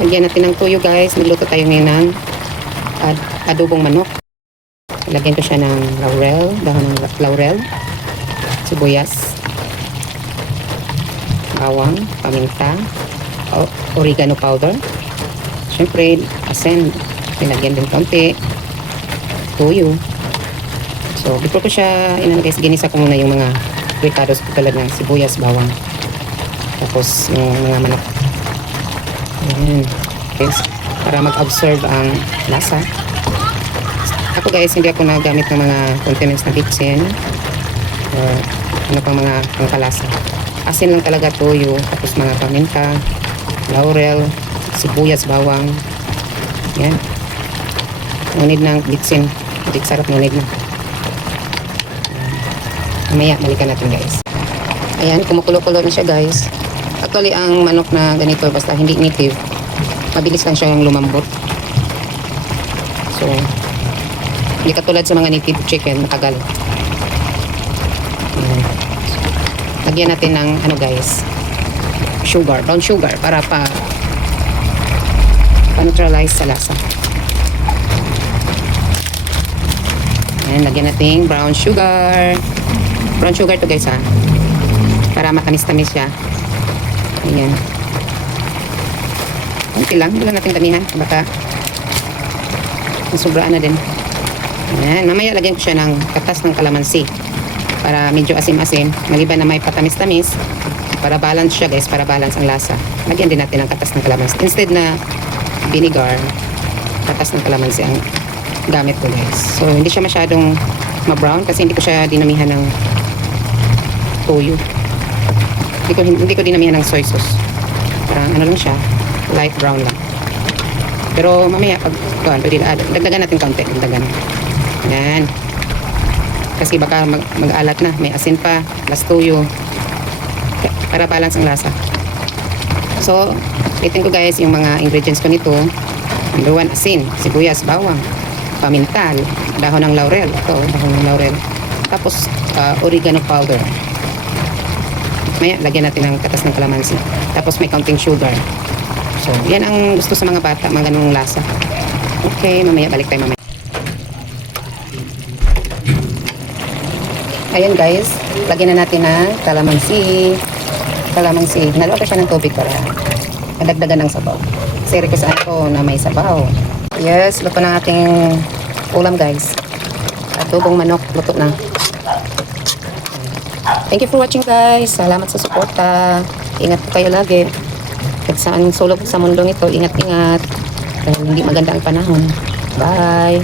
Lagyan natin ng tuyo guys. Magluto tayo ngayon ng adobong manok. Lagyan ko siya ng laurel, dahon ng laurel, sibuyas, bawang, paminta, oregano powder. Siyempre, asin. Nilagyan din konti. Tuyo. So, before ko siya guys, ginisa ko muna yung mga ricados tulad ng sibuyas, bawang. Tapos, yung mga manok. Ayan. Okay. Para mag-absorb ang lasa. Ako guys, hindi ako nagamit ng mga condiments na bitsin. Or ano pang mga pangkalasa. Asin lang talaga, toyo. Tapos mga paminta, laurel, sibuyas, bawang. Ayan. Ngunid ng bitsin. Hindi sarap ngunid na. Mamaya, balikan natin guys. Ayan, kumukulo-kulo na siya guys. Actually, ang manok na ganito, basta hindi native, mabilis lang siyang lumambot. So, hindi katulad sa mga native chicken, matagal. Lagyan natin ng ano guys, sugar, brown sugar, para pa-neutralize sa lasa. Ayan, lagyan natin brown sugar. Brown sugar to guys ha, para matamis-tamis siya. Ayan. Kunti lang, hindi lang natin damihan. Baka masubraan na din. Ayan. Mamaya lagyan ko siya ng katas ng kalamansi. Para medyo asim-asim. Maliban na may patamis-tamis. Para balance siya guys. Para balance ang lasa. Lagyan din natin ng katas ng kalamansi. Instead na vinegar, katas ng kalamansi ang gamit ko guys. So hindi siya masyadong ma-brown. Kasi hindi ko siya dinamihan ng toyo. Hindi ko dinamihan ng soy sauce. Parang ano lang siya, light brown lang. Pero mamaya pag pwede dagdagan natin kaunti, dagdagan. Yan. Kasi baka mag-alat na, may asin pa, plus toyo. Para balance ang lasa. So, itin ko guys yung mga ingredients ko nito. Number 1, asin, sibuyas, bawang, paminta, dahon ng laurel. Ito, dahon ng laurel. Tapos, oregano powder. Maya, lagyan natin ng katas ng kalamansi. Tapos may counting sugar. So, yan ang gusto sa mga bata, mga ganung lasa. Okay, mamaya, balik tayo mamaya. Ayan guys, lagyan na natin ng kalamansi. Kalamansi. Naluwa ko siya ng tubig para madagdagan ng sabaw. Kasi requestaan ko na may sabaw. Yes, luto na ating ulam guys. Adobong manok, luto na. Thank you for watching guys. Salamat sa suporta. Ingat po kayo lagi. At saan sulog sa mundong ito, ingat-ingat. Dahil hindi maganda ang panahon. Bye!